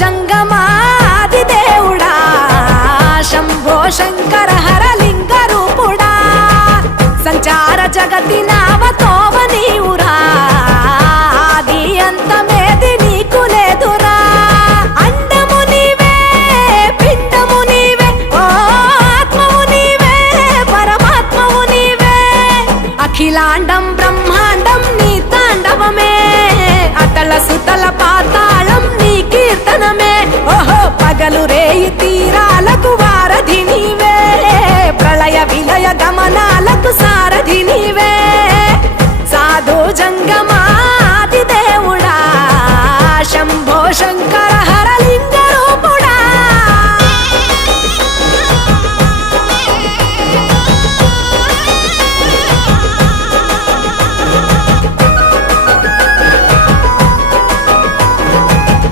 జంగమాది దేవుడా శంభో శంకర హరలింగ రూపుడా సంచార జగతి నావతోవ నీవురా ఆది అంతమేది నీకు లేదురా అండము నీవే పిండము నీవే ఓ ఆత్మవు నీవే పరమాత్మవు నీవే అఖిలాండం బ్రహ్మాండం నీ తాండవమే అతల సుతల పాతాళం నీ కీర్తనమే ఓహో పగలు రేయి తీరాలకు వారధి నీవే ప్రళయ విలయ గమనాలకు సారథి నీవే సాధు జంగమ